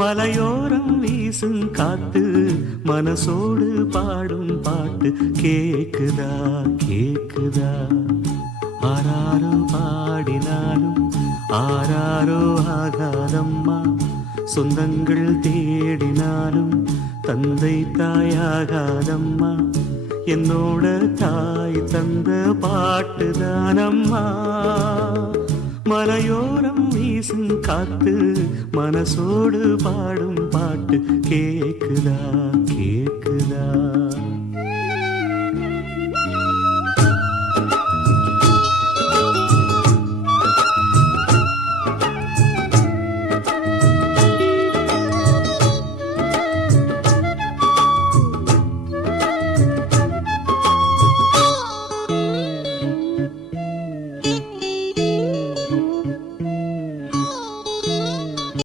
மலையோரம் வீசும் காத்து மனசோடு பாடும் பாட்டு கேக்குதா கேக்குதா ஆராரோ பாடினாலும் ஆராரோ ஆகாதம்மா சொந்தங்கள் தேடினாலும் தந்தை தாயாகாதம்மா என்னோட தாய் தந்த பாட்டுதானம்மா மலையோரம் வீசும் காத்து மனசோடு பாடும் பாட்டு கேக்குதா கேக்குதா